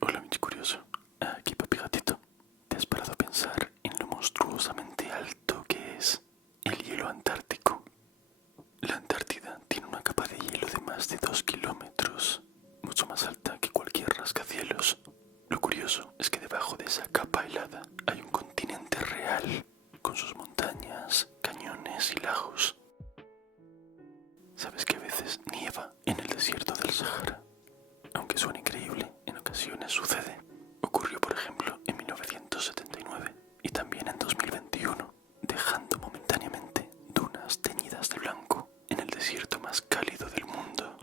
Hola, mi curioso. Aquí, papi gatito. ¿Te has parado a pensar en lo monstruosamente alto que es el hielo antártico? La Antártida tiene una capa de hielo de más de 2 kilómetros, mucho más alta que cualquier rascacielos. Lo curioso es que debajo de esa capa helada hay un continente real, con sus montañas, cañones y lagos. ¿Sabes que a veces nieva en el desierto del Sahara? Aunque suene increíble, en ocasiones sucede. Ocurrió, por ejemplo, en 1979 y también en 2021, dejando momentáneamente dunas teñidas de blanco en el desierto más cálido del mundo.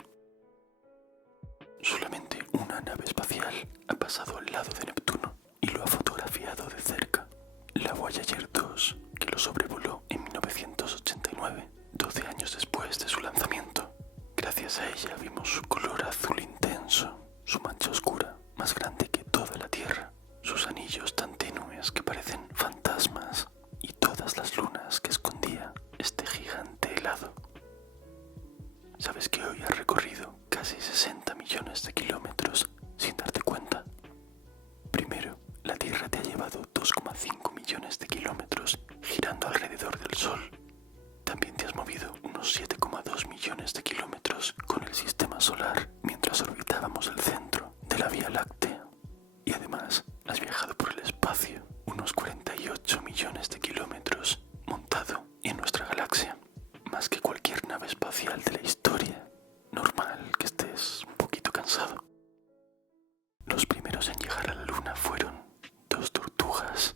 Solamente una nave espacial ha pasado al lado de Neptuno y lo ha fotografiado de cerca. La Voyager 2, que lo sobrevoló en 1989, 12 años después de su lanzamiento. Gracias a ella vimos su color azul intenso, su mancha oscura, más grande que toda la Tierra, sus anillos tan tenues que parecen fantasmas y todas las lunas que escondía este gigante helado. ¿Sabes que hoy has recorrido casi 60 millones de kilómetros sin darte cuenta? Primero, la Tierra te ha llevado 2,5 millones de kilómetros girando alrededor del Sol. También te has movido unos 7,2 millones de kilómetros con el sistema solar mientras orbitábamos el centro de la Vía Láctea. Y además has viajado por el espacio unos 48 millones de kilómetros montado en nuestra galaxia. Más que cualquier nave espacial de la historia. Normal que estés un poquito cansado. Los primeros en llegar a la Luna fueron 2 tortugas.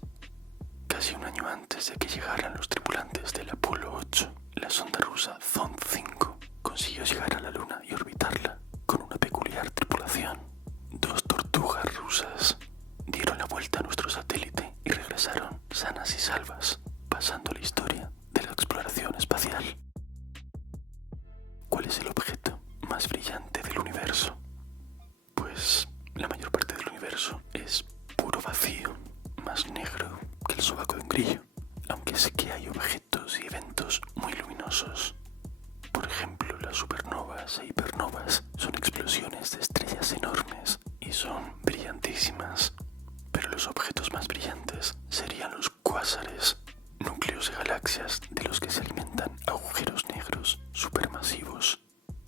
Casi un año antes de que llegaran los tripulantes del Apolo 8, la sonda rusa Zond 5 consiguió llegar a la Luna y orbitarla con una peculiar tripulación. 2 tortugas rusas dieron la vuelta a nuestro satélite y regresaron sanas y salvas, pasando la historia de la exploración espacial. ¿Cuál es el objeto más brillante del universo? Pues la mayor parte del universo es puro vacío, más negro que el sobaco de un grillo, aunque sé que hay objetos y eventos muy luminosos. Por ejemplo, las supernovas e hipernovas son explosiones de estrellas enormes y son brillantísimas. Pero los objetos más brillantes serían los cuásares, núcleos de galaxias de los que se alimentan agujeros negros supermasivos.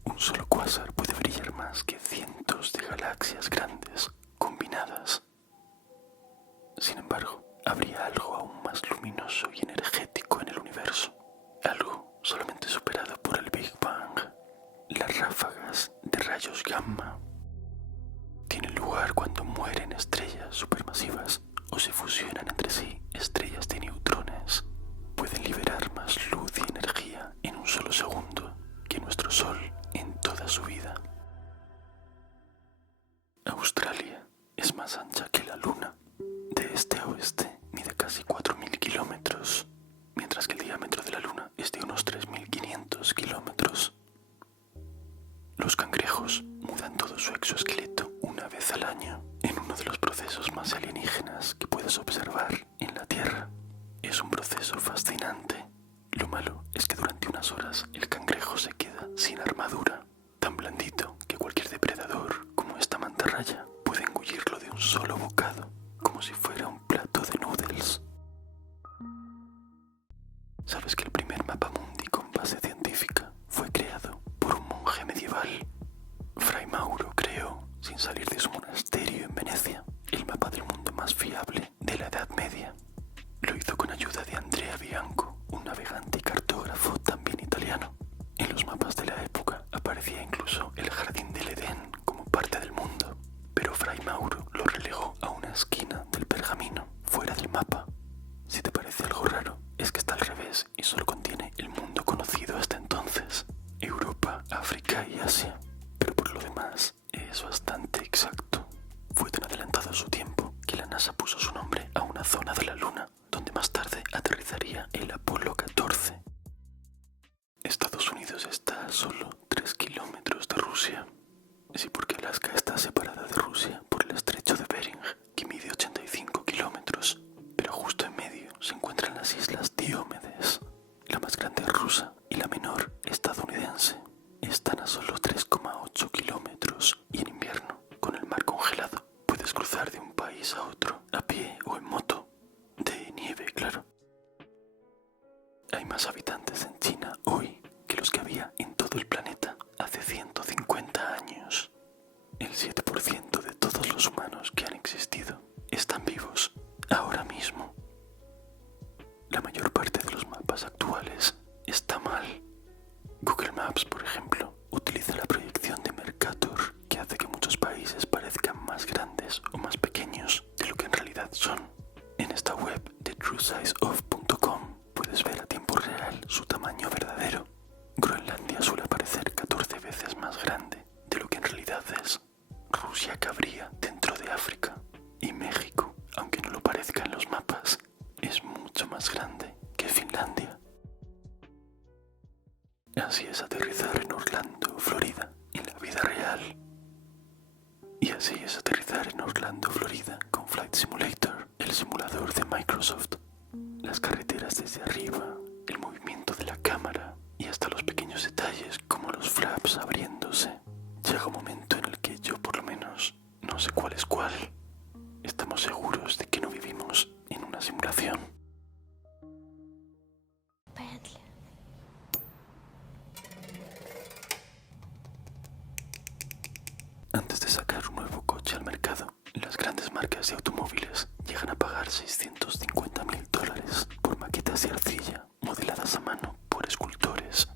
Un solo cuásar puede brillar más que cientos de galaxias grandes combinadas. Sin embargo, habría algo aún más luminoso y energético en el universo, algo solamente superado por el Big Bang, las ráfagas de rayos gamma. Tienen lugar cuando mueren estrellas supermasivas o se fusionan entre sí estrellas de neutrones. Pueden liberar más luz y energía en un solo segundo que nuestro Sol en toda su vida. Australia es más ancha que la Luna. De este a oeste mide casi 4.000 kilómetros, mientras que el diámetro de la Luna es de unos 3.500 kilómetros. Los cangrejos mudan todo su exoesqueleto una vez al año, en uno de los procesos más alienígenas que puedes observar en la Tierra. Es un proceso fascinante. Lo malo es que durante unas horas el cangrejo se queda sin armadura, tan blandito que cualquier depredador, como esta mantarraya, puede engullirlo de un solo bocado, como si fuera un plato de noodles. ¿Sabes que el primer mapa mundi con base científica fue creado por un monje medieval? Fray Mauro creó, sin salir de su monasterio en Venecia, el mapa del mundo más fiable de la Edad Media. Lo hizo con ayuda de Andrea Bianco, un navegante y cartógrafo también italiano. En los mapas de la época aparecía incluso el jardín del Edén como parte del mundo, pero Fray Mauro lo relegó a una esquina del pergamino, fuera del mapa. Si te parece algo raro, es que está al revés y solo contiene el mundo conocido hasta entonces, Europa, África y Asia. Pero por lo demás, es bastante exacto. Fue tan adelantado a su tiempo que la NASA puso su nombre a una zona de la Luna, donde más tarde aterrizaría el Apolo 14. Estados Unidos está a solo 3 kilómetros de Rusia. Sí, porque Alaska está separada de Rusia por el estrecho de Bering, que mide 85 kilómetros, pero justo en medio se encuentran las islas Diómedes. La más grande es rusa y la menor estadounidense. Están a solo 3,8 kilómetros y en invierno, con el mar congelado, puedes cruzar país a otro, a pie o en moto. De nieve, claro. Hay más habitantes en China hoy que los que había en todo el planeta hace 150 años. El 7% de todos los humanos que han existido están vivos ahora mismo. La mayor parte de los mapas actuales está mal. Google Maps, por ejemplo, utiliza la proyección de Mercator, que hace que muchos países parezcan más grandes o más pequeños de lo que en realidad son. En esta web de truesizeof.com puedes ver a tiempo real su tamaño verdadero. Groenlandia suele parecer 14 veces más grande de lo que en realidad es. Rusia cabría dentro de África. Y México, aunque no lo parezca en los mapas, es mucho más grande que Finlandia. Así es aterrizar en Orlando, Florida, en la vida real. Y así es aterrizar en Orlando, Florida, con Flight Simulator, el simulador de Microsoft. Las carreteras desde arriba, el movimiento de la cámara y hasta los pequeños detalles como los flaps abriéndose. Llega un momento en el que yo, por lo menos, no sé cuál es cuál. Estamos seguros de que no vivimos en una simulación. Antes de sacar un nuevo coche al mercado, las grandes marcas de automóviles llegan a pagar $650.000 por maquetas de arcilla modeladas a mano por escultores.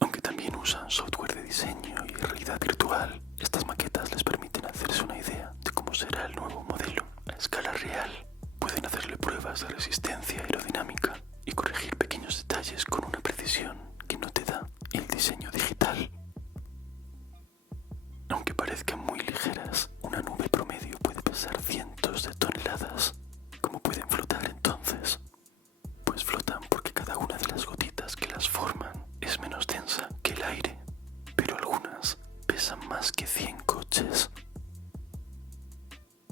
Aunque también usan software de diseño y realidad virtual, estas maquetas les permiten hacerse una idea de cómo será el nuevo modelo a escala real. Pueden hacerle pruebas de resistencia aerodinámica y corregir pequeños detalles con una precisión que no te da el diseño digital. Aunque parezcan muy ligeras, una nube promedio puede pesar cientos de toneladas. ¿Cómo pueden flotar entonces? Pues flotan porque cada una de las gotitas que las forman es menos densa que el aire, pero algunas pesan más que 100 coches.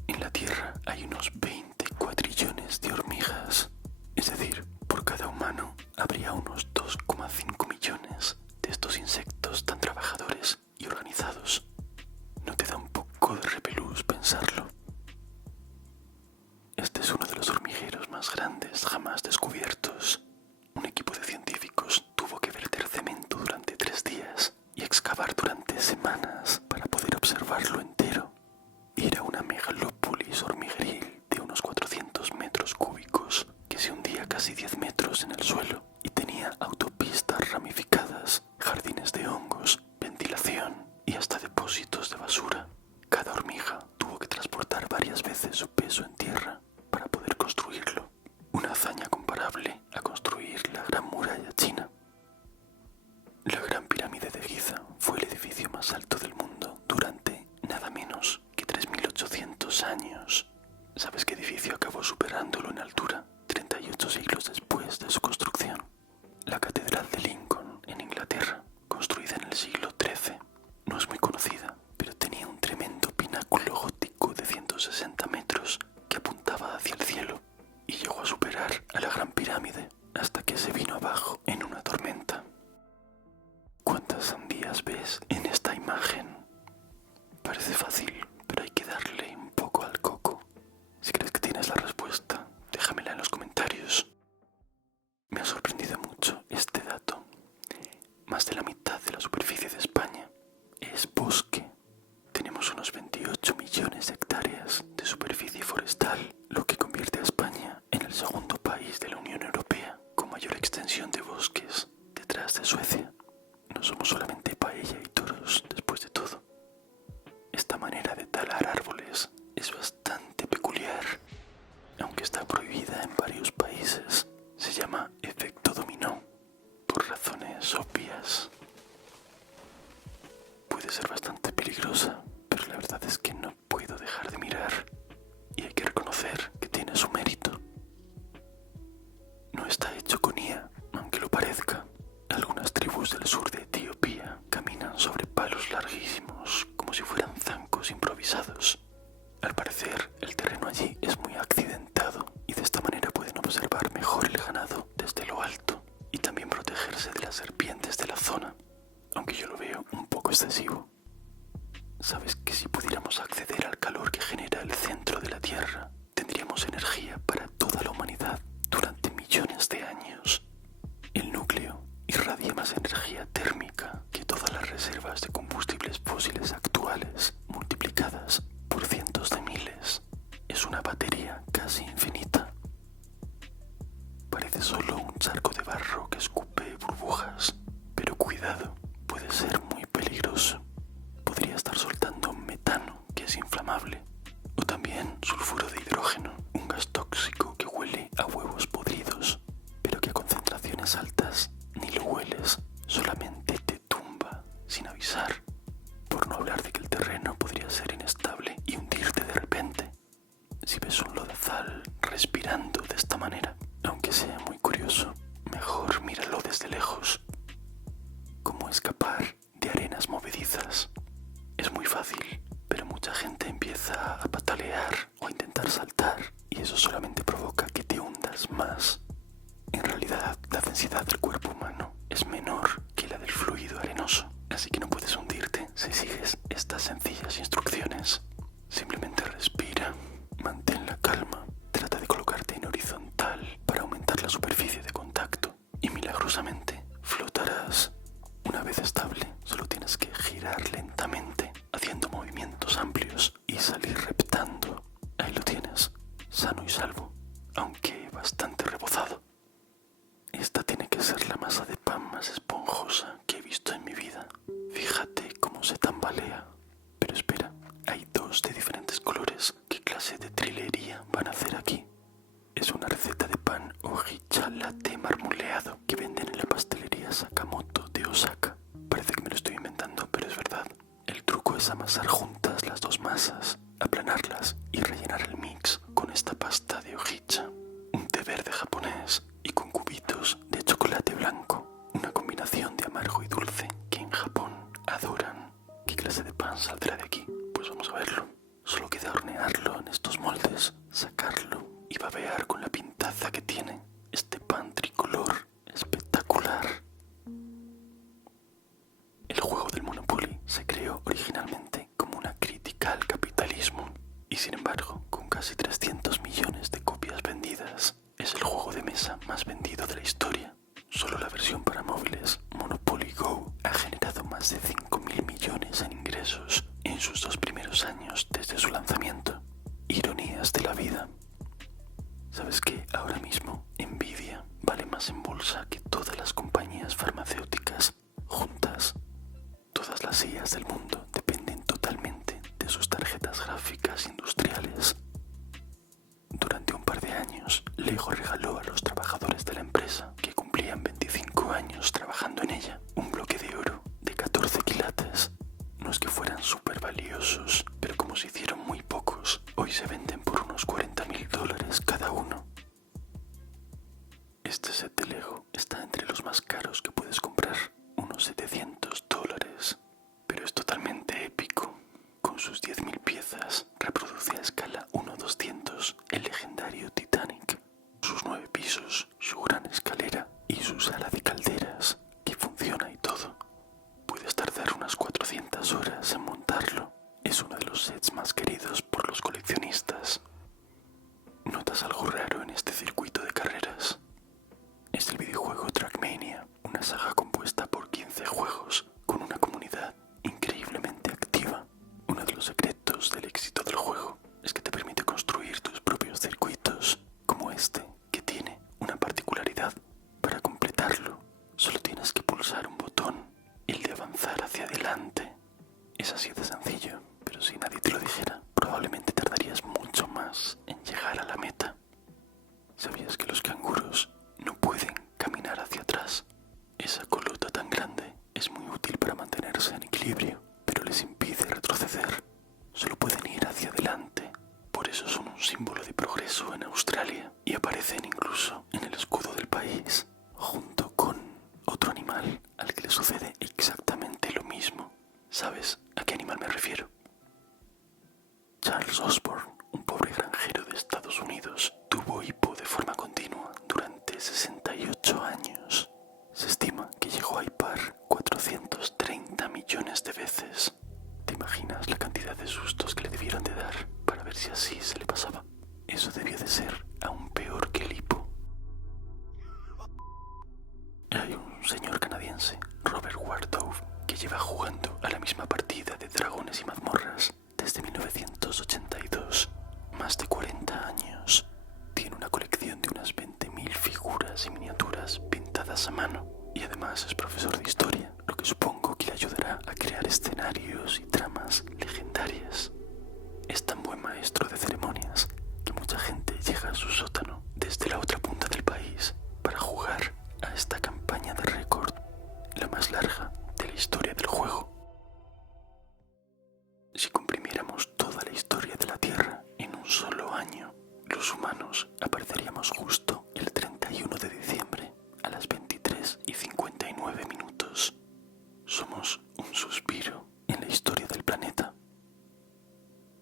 En la Tierra hay unos 20 cuatrillones de hormigas, es decir, por cada humano habría unos 2,5 millones de estos insectos tan trabajadores y organizados. ¿No te da un poco de repelús pensarlo? Este es uno de los hormigueros más grandes jamás descubiertos. Un equipo de científicos tuvo que verter cemento durante 3 días y excavar durante semanas para poder observarlo entero. Era una megalópolis hormigueril de unos 400 metros cúbicos que se hundía casi 10 metros en el suelo y tenía autopistas ramificadas, jardines de hongos, ventilación y hasta depósitos de basura. Cada hormiga tuvo que transportar varias veces su peso en tierra para poder construirlo. Una hazaña comparable a construir la Gran Muralla China. La Gran Pirámide de Giza fue el edificio más alto del mundo durante nada menos que 3.800 años. ¿Sabes qué edificio acabó superándolo en altura 38 siglos después de su construcción? La Catedral de Lincoln, en Inglaterra, construida en el siglo XIII. No es muy conocida, pero tenía un tremendo pináculo gótico de 160 metros que apuntaba hacia el cielo y llegó a superar a la Gran Pirámide hasta que se vino abajo en una tormenta. ¿Cuántas sandías ves en esta imagen? Parece fácil, pero hay que darle un poco al coco. Si crees que tienes la respuesta, déjamela en los comentarios. Me ha sorprendido mucho este dato. Más de la mitad de la superficie de España es bosque. Tenemos unos 28 millones de hectáreas de superficie forestal, lo que convierte a España en el segundo país de la Unión Europea con mayor extensión de bosques, detrás de Suecia. No somos solamente paella y toros, después de todo. Esta manera de talar árboles es bastante peculiar, aunque está prohibida en varios países. Se llama efecto dominó, por razones obvias. Puede ser bastante peligrosa, pero la verdad es que no puedo dejar de mirar y hay que reconocer que tiene su mérito. No está hecho con IA, aunque lo parezca. Algunas tribus del sur de Etiopía caminan sobre palos larguísimos como si fueran zancos improvisados. Al parecer, el terreno allí es muy accidentado y de esta manera pueden observar mejor el ganado desde lo alto y también protegerse de las serpientes de la zona, aunque yo lo veo un poco excesivo. ¿Sabes que si pudiéramos acceder al calor que genera el centro de la Tierra marmoleado que venden en la pastelería Sakamoto de Osaka. Parece que me lo estoy inventando, pero es verdad. El truco es amasar juntas las dos masas, aplanarlas y rellenar el mix con esta pasta de hojicha, un té verde japonés y con cubitos de chocolate blanco, una combinación de amargo y dulce que en Japón adoran. ¿Qué clase de pan saldrá de aquí? Pues vamos a verlo. Solo queda hornearlo en estos moldes, sacarlo y babear con la pintaza que tiene este pan tricolor espectacular. El juego del Monopoly se creó originalmente como una crítica al capitalismo y, sin embargo, con casi 300 millones de copias vendidas, es el juego de mesa más vendido de la historia. Solo la versión para móviles, Monopoly Go, ha generado más de 5.000 millones en ingresos en sus 2 primeros años desde su lanzamiento. Ironías de la vida. ¿Sabes qué? Ahora mismo Nvidia vale más en bolsa que todas las compañías farmacéuticas juntas. Todas las IAs del mundo dependen totalmente de sus tarjetas gráficas industriales. Durante un par de años, Lego regaló a los trabajadores de la empresa, que cumplían 25 años trabajando en ella, un bloque de oro de 14 quilates. No es que fueran súper valiosos, pero como se hicieron muy pocos, hoy se venden por unos $40.000 cada uno. Este set de Lego está entre los más caros que puedes comprar, unos $700, pero es totalmente épico. Con sus 10.000 piezas, reproduce a escala 1:200 el legendario Titanic, sus 9 pisos, su gran escalera y su sala de calderas, que funciona y todo. Puedes tardar unas 400 horas en montarlo. Es uno de los sets más queridos por los coleccionistas. ¿Notas algo raro en este circuito de carreras? Es el videojuego Trackmania, una saga compuesta por 15 juegos, con una comunidad increíblemente activa. Uno de los secretos del éxito del juego es que te permite construir tus propios circuitos, como este, que tiene una particularidad. Para completarlo, solo tienes que pulsar un botón, el de avanzar hacia adelante. Es así de sencillo, pero si nadie te lo dijera, probablemente tardarías mucho más en llegar a la meta. ¿Sabías que los canguros no pueden caminar hacia atrás? Esa colota tan grande es muy útil para mantenerse en equilibrio, pero les impide retroceder. Solo pueden ir hacia adelante. Por eso son un símbolo de progreso en Australia y aparecen incluso en el escudo del país, junto con otro animal al que le sucede exactamente lo mismo. ¿Sabes a qué animal me refiero? Charles Osborne, un pobre granjero de Estados Unidos, tuvo hipo de forma continua durante 68 años. Se estima que llegó a hipar 430 millones de veces. ¿Te imaginas la cantidad de sustos que le debieron de dar para ver si así se le pasaba? Eso debió de ser aún peor que el hipo. Hay un señor canadiense, Robert Wardow, que lleva jugando a la misma partida de Dragones y Mazmorras desde 1982, más de 40 años. Tiene una colección de unas 20.000 figuras y miniaturas pintadas a mano y además es profesor de historia, lo que supongo que le ayudará a crear escenarios y tramas legendarias. Es tan buen maestro de ceremonias que mucha gente llega a su sótano desde la otra punta del país para jugar a esta campaña de récord, la más larga de la historia del juego. Si comprimiéramos toda la historia de la Tierra en un solo año, los humanos apareceríamos justo el 31 de diciembre a las 23:59. Somos un suspiro en la historia del planeta.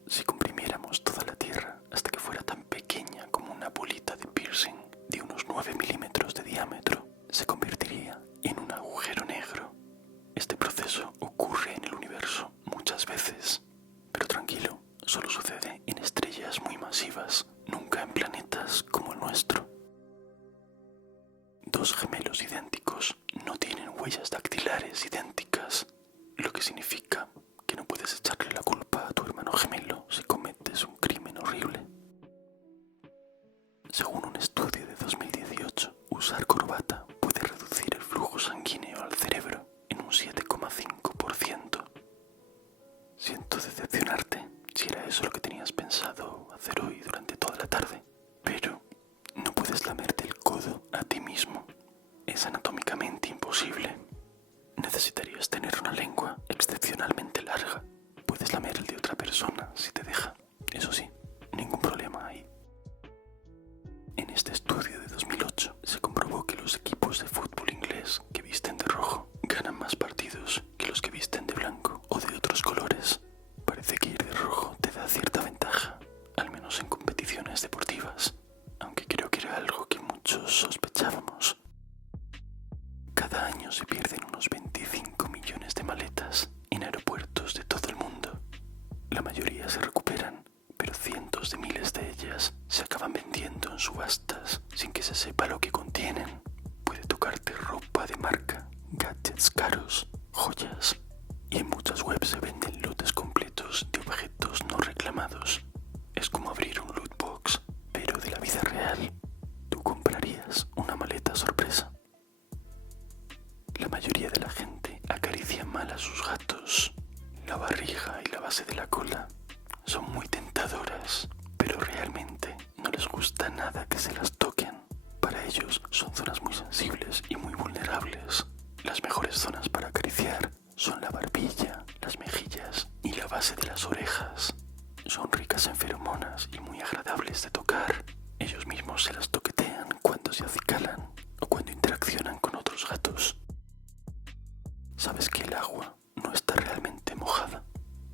Si comprimiéramos toda la Tierra hasta que fuera tan pequeña como una bolita de piercing de unos 9 milímetros de diámetro, se convertiría en un agujero negro. Este proceso ocurre en el universo muchas veces, pero tranquilo, solo sucede en estrellas muy masivas, nunca en planetas como el nuestro. Dos gemelos idénticos no tienen huellas dactilares idénticas, lo que significa que no puedes echarle la culpa a tu hermano gemelo si cometes un crimen horrible. Según un estudio de 2018, usar corbata puede reducir el flujo sanguíneo al cerebro en un 7,5%. Siento decepcionarte si era eso lo que tenías pensado hacer hoy durante toda la tarde, pero no puedes lamerte el codo a ti mismo cientos de miles de ellas se acaban vendiendo en subastas sin que se sepa lo que contienen. Puede tocarte ropa de marca, gadgets caros, joyas, y en muchas webs se venden lotes completos de objetos no reclamados. Es como abrir un loot box, pero de la vida real. Tú comprarías una maleta sorpresa. La mayoría de la gente acaricia mal a sus gatos. La barriga y la base de la cola son muy tentadoras, pero realmente no les gusta nada que se las toquen. Para ellos son zonas muy sensibles y muy vulnerables. Las mejores zonas para acariciar son la barbilla, las mejillas y la base de las orejas. Son ricas en feromonas y muy agradables de tocar. Ellos mismos se las toquetean cuando se acicalan o cuando interaccionan con otros gatos. ¿Sabes que el agua no está realmente mojada?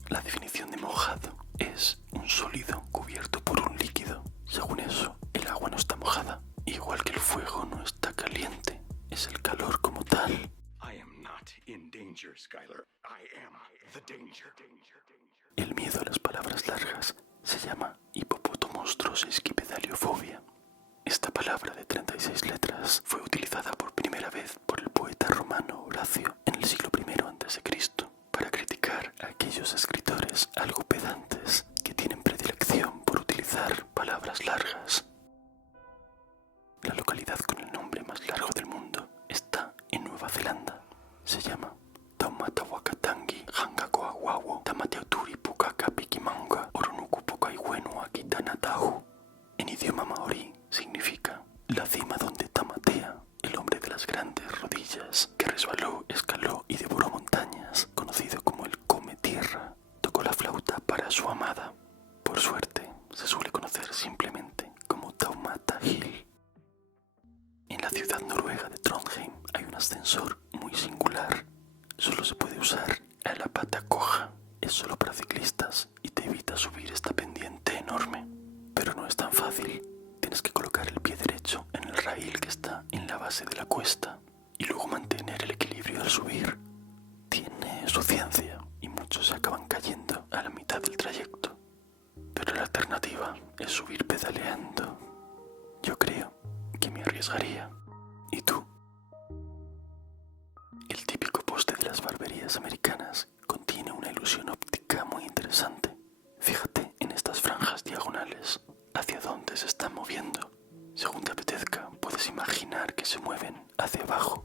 La definición de mojado es un sólido cubierto por un líquido. Según eso, el agua no está mojada. Igual que el fuego no está caliente, es el calor como tal. I am not in danger, Skylar. I am the danger. El miedo a las palabras largas se llama hipopotomonstrosesquipedaliofobia. Esta palabra de 36 letras fue utilizada por primera vez por el poeta romano Horacio en el siglo I a.C. para criticar a aquellos escritores algo pedantes que tienen predilección por utilizar palabras largas. La localidad con el nombre más largo del mundo está en Nueva Zelanda. Se llama Taumatawakatangi Hangakoawawo Tamateuturi Pukakapikimanga Oronuku Pokaiwenu Akitanatahu. En idioma maorí significa la cima donde tamatea, el hombre de las grandes rodillas que resbaló, escaló y devoró montañas, conocido como el come tierra, tocó la flauta para su amada. Por suerte, se suele conocer simplemente como Taumata Hill. En la ciudad noruega de Trondheim hay un ascensor muy singular. Solo se puede usar a la pata coja. Es solo para ciclistas y te evita subir esta pendiente enorme. Pero no es tan fácil. Tienes que colocar el pie derecho en el raíl que está en la base de la cuesta y luego mantener el equilibrio al subir. Tiene su ciencia y muchos se acaban cayendo a la mitad del trayecto. Pero la alternativa es subir pedaleando. Yo creo que me arriesgaría. ¿Y tú? El típico poste de las barberías americanas contiene una ilusión óptica muy interesante. Fíjate en estas franjas diagonales, hacia dónde se están moviendo. Según te apetezca, puedes imaginar que se mueven hacia abajo,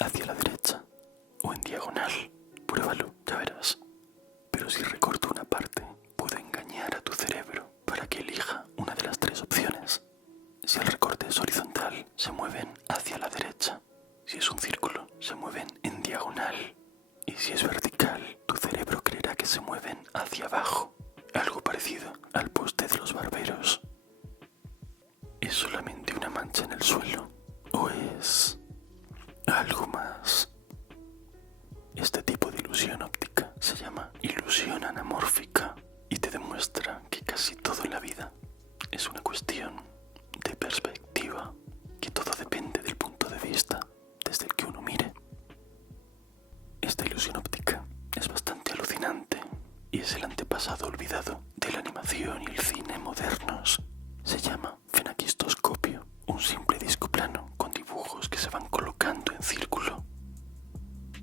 hacia la derecha o en diagonal. Pruébalo, ya verás. Pero si recorto una parte, puedo engañar a tu cerebro para que elija una de las tres opciones. Si el recorte es horizontal, se mueven hacia la derecha. Si es un círculo, se mueven en diagonal. Y si es vertical, tu cerebro creerá que se mueven hacia abajo. Algo parecido al poste de los barberos. ¿Es solamente una mancha en el suelo? ¿O es algo más? Este tipo de ilusión óptica se llama ilusión anamórfica y te demuestra que casi todo en la vida es una cuestión de perspectiva, que todo depende del punto de vista desde el que uno mire. Esta ilusión óptica es bastante alucinante y es el antepasado olvidado de la animación y el cine modernos. Se llama fenaquistoscopio, un simple disco plano con dibujos que se van colocando en círculo.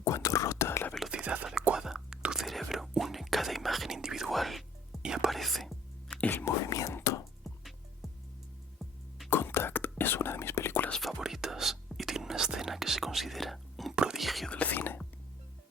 Cuando rota a la velocidad adecuada, tu cerebro une cada imagen individual y aparece el movimiento. Contact es una de mis películas favoritas y tiene una escena que se considera un prodigio del cine.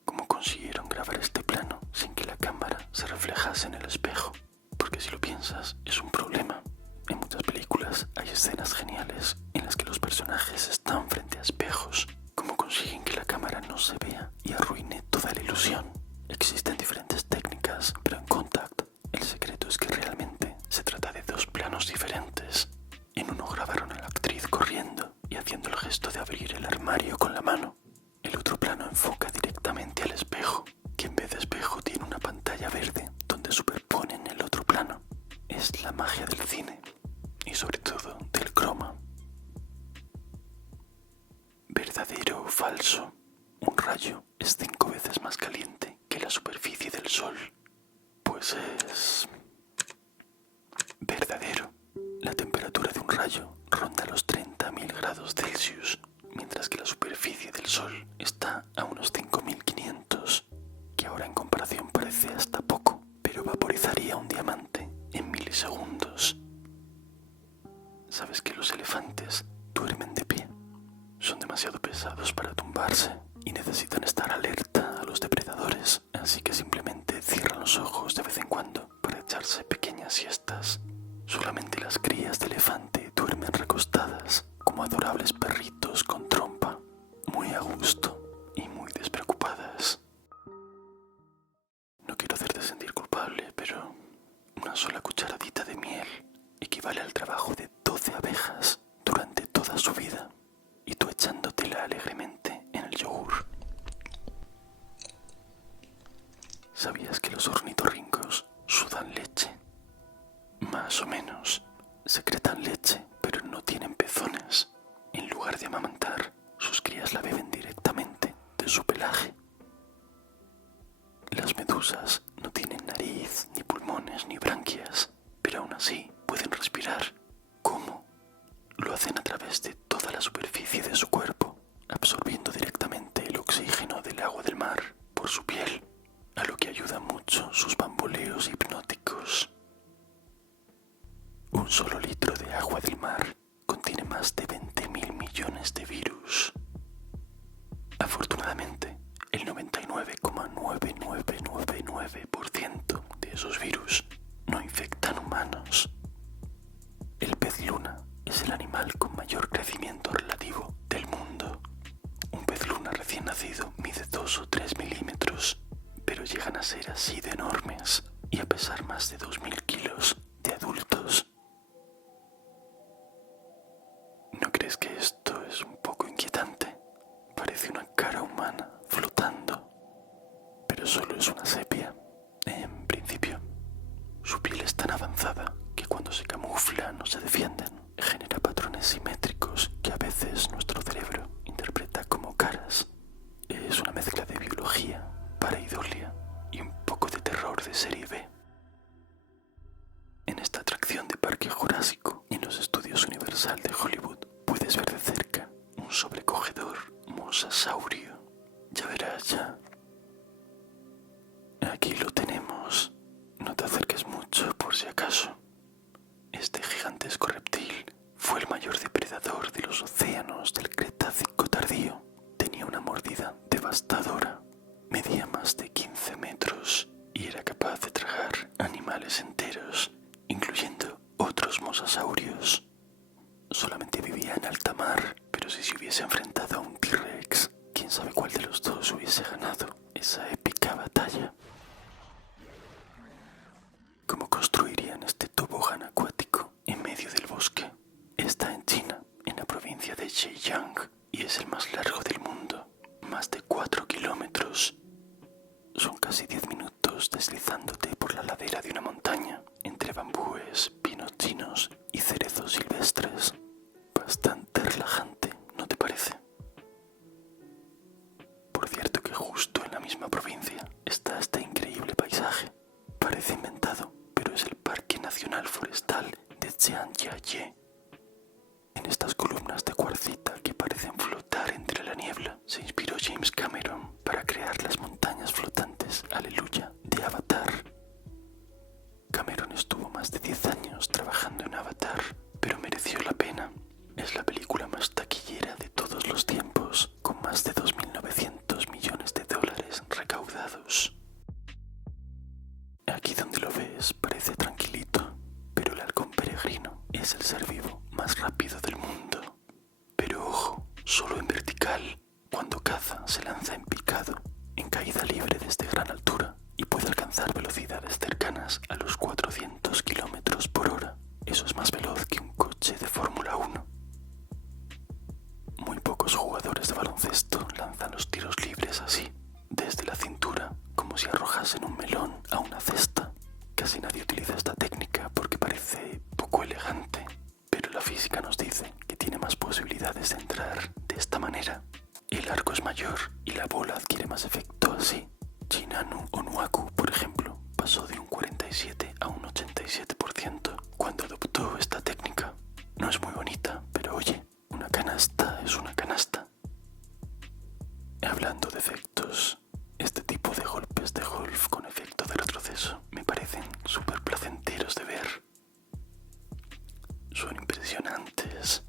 ¿Cómo consiguieron grabar este plano sin que la cámara se reflejase en el espejo? Porque si lo piensas, es un problema. En muchas películas hay escenas geniales en las que los personajes están frente a espejos. ¿Cómo consiguen que la cámara no se vea y arruine toda la ilusión? Existen diferentes técnicas, pero en Contact el secreto es que realmente se trata de dos planos diferentes. En uno grabaron a la actriz corriendo y haciendo el gesto de abrir el armario con la mano. El otro plano enfoca directamente al espejo, que en vez de espejo tiene una pantalla verde donde superponen el otro plano. Es la magia del cine y sobre todo del croma. ¿Verdadero o falso? Un rayo es 5 veces más caliente que la superficie del sol. Pues es verdadero. La temperatura de un rayo ronda los 30.000 grados Celsius, mientras que la superficie del Sol está a unos 5.500, que ahora en comparación parece hasta poco, pero vaporizaría un diamante en milisegundos. ¿Sabes que los elefantes duermen de pie? Son demasiado pesados para tumbarse y necesitan estar alerta a los depredadores, así que simplemente cierran los ojos de vez en cuando para echarse pequeñas siestas. Solamente las crías de elefante duermen recostadas como adorables perritos con trompa, muy a gusto y muy despreocupadas. No quiero hacerte sentir culpable, pero una sola cucharadita de miel equivale al trabajo de 12 abejas durante toda su vida, y tú echándotela alegremente en el yogur. ¿Sabías que los ornitorrincos sudan leche? Más o menos. Secretan leche, pero no tienen pezones. En lugar de amamantar, sus crías la beben directamente de su pelaje. Las medusas no tienen nariz, ni pulmones, ni branquias, pero aún así pueden respirar. ¿Cómo? Lo hacen a través de toda la superficie de su cuerpo, absorbiendo directamente el oxígeno del agua del mar por su piel, a lo que ayudan mucho sus bamboleos hipnóticos. Un solo litro de agua del mar contiene más de 20.000 millones de virus. Afortunadamente, el 99,9999% de esos virus no infectan humanos. El pez luna es el animal con mayor crecimiento relativo del mundo. Un pez luna recién nacido mide 2 o 3 milímetros, pero llegan a ser así de enormes y a pesar más de 2.000 kilos de adultos. ¿No crees que esto es un poco inquietante? Parece una cara humana flotando, pero solo es una sepia, en principio. Su piel es tan avanzada que cuando se camuflan o se defienden, genera patrones simétricos que a veces nuestro cerebro interpreta como caras. Es una mezcla de biología, pareidolia y un poco de terror de serie B. En esta atracción de Parque Jurásico, en los estudios Universal de Hollywood, puedes ver de cerca un sobrecogedor mosasaurio. Ya verás, ya. Aquí lo tenemos. No te acerques mucho por si acaso. Este gigantesco reptil fue el mayor depredador de los océanos del Cretácico tardío. Tenía una mordida devastadora. Medía más de 15 metros y era capaz de tragar animales enteros, incluyendo otros mosasaurios. Solamente vivía en alta mar, pero si se hubiese enfrentado a un T-Rex, quién sabe cuál de los dos hubiese ganado esa épica batalla. ¿Cómo construirían este tobogán acuático en medio del bosque? Está en China, en la provincia de Zhejiang, y es el más largo del mundo, más de 4 kilómetros. Son casi 10 minutos deslizándote por la ladera de una montaña, entre bambúes, pinos chinos y cerezos silvestres. Bastante relajante, ¿no te parece? Por cierto que justo en la misma provincia está este increíble paisaje. Parece inventado, pero es el Parque Nacional Forestal de Zhangjiajie. En estas columnas de cuarcita que parecen flotar entre la niebla, se inspiró James Cameron para crear las montañas flotantes Aleluya de Avatar. Cameron estuvo más de 10 años trabajando en Avatar, pero mereció la pena. Es la película más taquillera de todos los tiempos, con más de 2.900 millones de dólares recaudados. Aquí donde lo ves parece tranquilito, pero el halcón peregrino es el ser vivo más rápido del mundo. Pero ojo, solo en vertical. Cuando caza se lanza en picado, en caída libre desde gran altura, y puede alcanzar velocidades cercanas a los 400 kilómetros por hora. Eso es más veloz que un coche de Fórmula 1. Muy pocos jugadores de baloncesto lanzan los tiros libres así, desde la cintura, como si arrojasen un melón a una cesta. Casi nadie utiliza esta técnica porque parece poco elegante, pero la física nos dice que tiene más posibilidades de entrar de esta manera. El arco es mayor y la bola adquiere más efecto así. Chinanu Onuaku, por ejemplo, pasó de un 47 a un 87% cuando adoptó esta técnica. son impresionantes.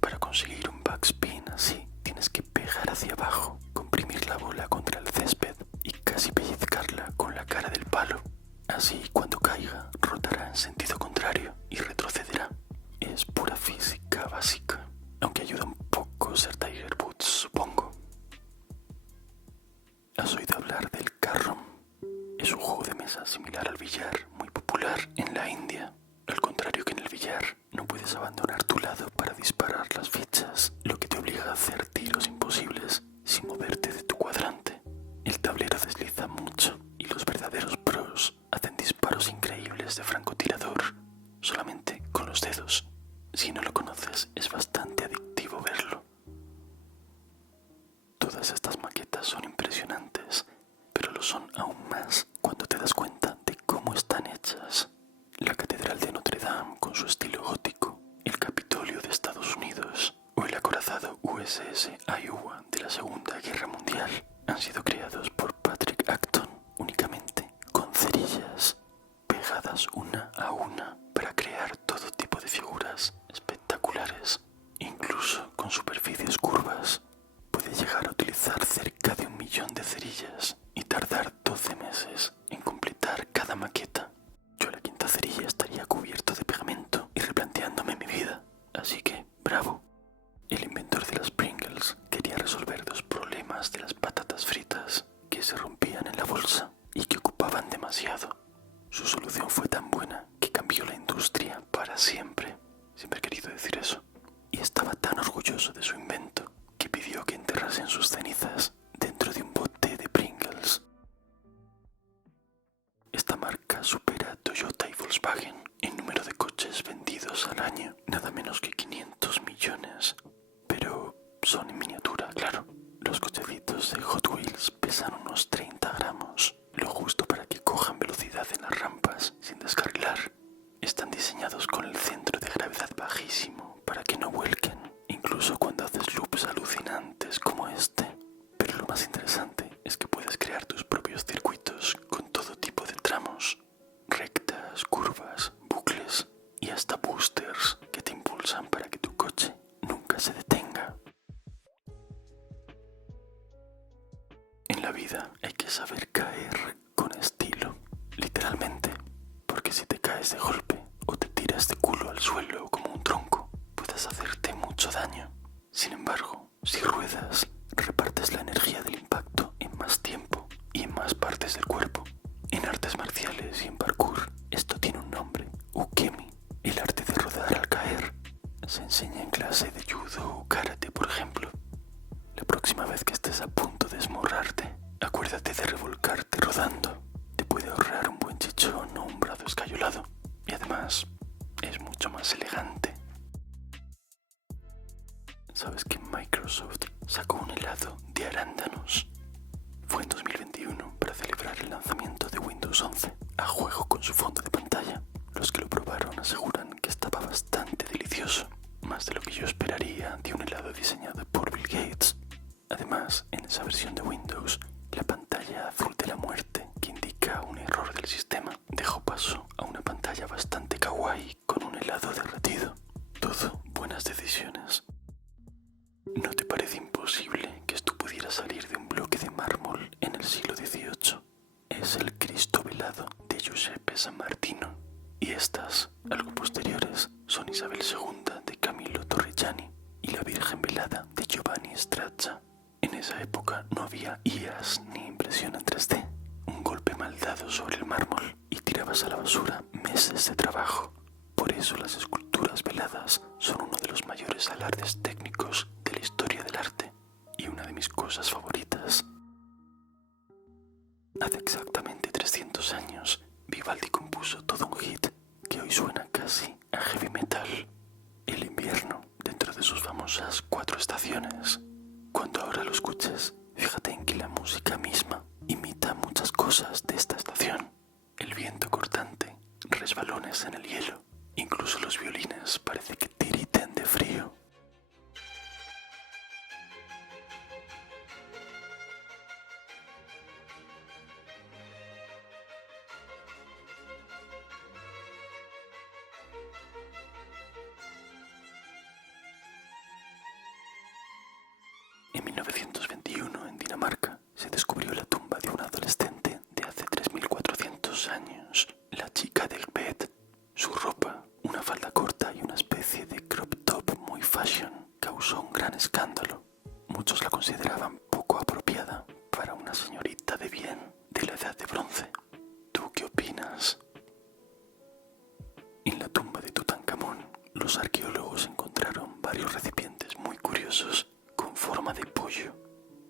Para conseguir un backspin así, tienes que pegar hacia abajo, comprimir la bola contra el césped y casi pellizcarla con la cara del palo. Así, cuando caiga, rotará en sentido contrario y retrocederá. Es pura física básica, aunque ayuda un poco ser Tiger Woods, supongo. ¿Has oído hablar del carrom? Es un juego de mesa similar al billar, muy popular en la India. Al contrario que en el billar, no puedes abandonar tu lado para disparar las fichas, lo que te obliga a hacer tiros imposibles sin moverte de tu cuadrante. El tablero desliza mucho y los verdaderos pros hacen disparos increíbles de francotirador, solamente con los dedos. Si no lo conoces, es bastante adictivo verlo. Todas estas maquetas son impresionantes, pero lo son aún más cuando te das cuenta de cómo están hechas. La Catedral de Notre Dame con su estilo gótico, el Capitolio de Estados Unidos o el acorazado USS Iowa de la Segunda Guerra Mundial han sido creados por Patrick Acton únicamente con cerillas pegadas una a una para crear todo tipo de figuras espectaculares, incluso con superficies curvas. Puede llegar a utilizar cerca de 1 millón de cerillas y tardar 12 meses en completar cada maqueta. Yo a la quinta cerilla estaría cubierto de pegamento y replanteándome mi vida, así que bravo. El inventor de las Pringles quería resolver 2 problemas de las patatas fritas que se rompían en la bolsa y que ocupaban demasiado. Su solución fue tan buena que cambió la industria para siempre. Siempre he querido decir eso. Y estaba tan orgulloso de su invento que pidió que enterrasen sus cenizas dentro de un bote de Pringles. Esta marca supera a Toyota y Volkswagen en número de coches vendidos al año, nada menos que 500 millones. Pero son en miniatura, claro. Los cochecitos de Hot Wheels pesan unos 30 gramos, lo justo para que cojan velocidad en las rampas sin descarrilar. Están diseñados con el centro de gravedad bajísimo para que no vuelquen, incluso cuando haces loops alucinantes como este. Pero lo más interesante es que puedes crear tus propios circuitos con todo tipo de tramos, rectas, curvas, bucles y hasta boosters que te impulsan para que tu coche nunca se detenga. En la vida hay que saber caer con estilo, literalmente, porque si te caes de golpe o te tiras de culo al suelo como un tronco, puedes hacerte mucho daño. Sin embargo, si ruedas, repartes la energía del impacto en más tiempo y en más partes del cuerpo. En artes marciales y en parkour, esto tiene un nombre, ukemi, el arte de rodar al caer. Se enseña en clase de judo o karate, por ejemplo. La próxima vez que estés a punto de esmorrarte, acuérdate de revolcarte rodando. Te puede ahorrar un buen chichón o un brazo escayolado. Y además, es mucho más elegante. ¿Sabes que Microsoft sacó un helado de arándanos? Fue en 2021 para celebrar el lanzamiento de Windows 11, a juego con su fondo de pantalla. Los que lo probaron aseguran que estaba bastante delicioso, más de lo que yo esperaría de un helado diseñado por Bill Gates. Además, en esa versión de Windows, la pantalla azul de la muerte, que indica un error del sistema, dejó paso a una pantalla bastante kawaii con un helado derretido. Todo buenas decisiones. ¿No te parece imposible que esto pudiera salir de un bloque de mármol en el siglo XVIII? Es el Cristo velado de Giuseppe San Martino, y estas, algo posteriores, son Isabel II de Camillo Torrigiani y la Virgen velada de Giovanni Straccia. En esa época no había IAS ni impresión en 3D. Un golpe mal dado sobre el mármol y tirabas a la basura meses de trabajo. Por eso las esculturas veladas son uno de los mayores alardes técnicos de la historia del arte y una de mis cosas favoritas. Hace exactamente 300 años, Vivaldi compuso todo un hit que hoy suena casi a heavy metal. El invierno, dentro de sus famosas 4 estaciones. Cuando ahora lo escuches, fíjate en que la música misma imita muchas cosas de esta estación. El viento cortante, resbalones en el hielo, incluso los violines parece que tiriten de frío. 1921, en Dinamarca, se descubrió la tumba de un adolescente de hace 3400 años, la chica del bed. Su ropa, una falda corta y una especie de crop top muy fashion, causó un gran escándalo. Muchos la consideraban poco apropiada para una señorita de bien de la edad de bronce. ¿Tú qué opinas? En la tumba de Tutankamón, los arqueólogos encontraron varios recipientes muy curiosos con forma de pollo.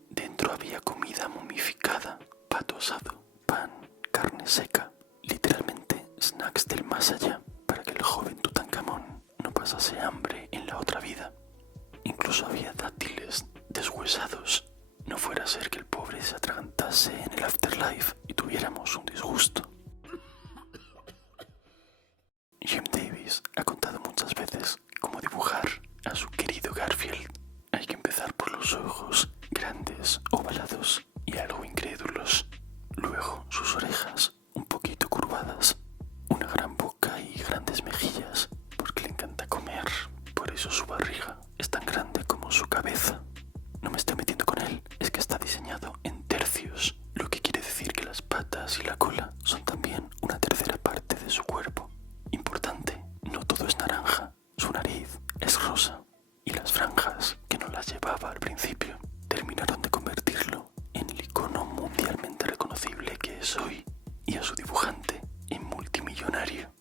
Dentro había comida momificada, pato asado, pan, carne seca, literalmente snacks del más allá para que el joven Tutankamón no pasase hambre en la otra vida. Incluso había dátiles deshuesados. No fuera a ser que el pobre se atragantase en el afterlife y tuviéramos un disgusto. Jim Davis ha contado muchas veces cómo dibujar a su querido Garfield. Hay que empezar por los ojos, grandes, ovalados y algo incrédulos. Luego sus orejas, un poquito curvadas, una gran boca y grandes mejillas, porque le encanta comer. Por eso su barriga es tan grande como su cabeza. No me estoy metiendo con él, es que está diseñado en tercios, lo que quiere decir que las patas y la cola son también una tercera parte de su cuerpo. Importante, no todo es naranja, su nariz es rosa y las franjas, que no las llevaba al principio, terminaron de convertirlo en el icono mundialmente reconocible que es hoy, y a su dibujante en multimillonario.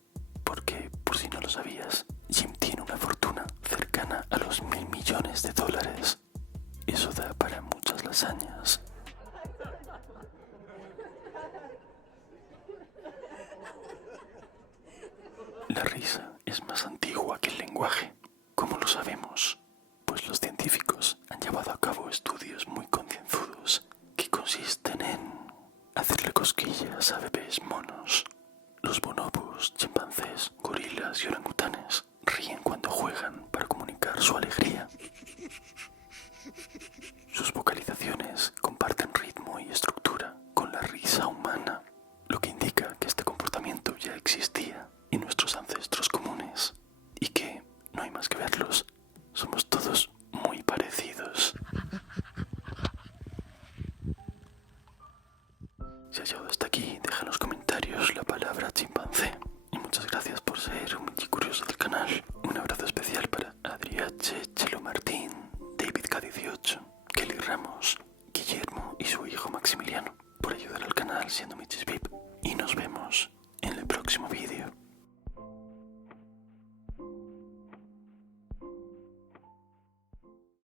Porque, por si no lo sabías, Jim tiene una fortuna cercana a los $1.000 millones. Eso da para muchas lasañas. La risa es más antigua que el lenguaje. ¿Cómo lo sabemos? Pues los científicos han llevado a cabo estudios muy concienzudos que consisten en hacerle cosquillas a bebés monos. Los bonobos, chimpancés, gorilas y orangutanes ríen cuando juegan para comunicar su alegría. Sus vocalizaciones comparten ritmo y estructura con la risa humana, lo que indica que este comportamiento ya existía en nuestros ancestros comunes y que, no hay más que verlos, somos todos muy parecidos. Si has llegado hasta aquí, deja en los comentarios la palabra chimpancé. Y muchas gracias por ser un curioso del canal. Un abrazo especial para Adri H, Chelo Martín, David K18, Kelly Ramos, Guillermo y su hijo Maximiliano por ayudar al canal siendo Michis VIP. Y nos vemos en el próximo vídeo.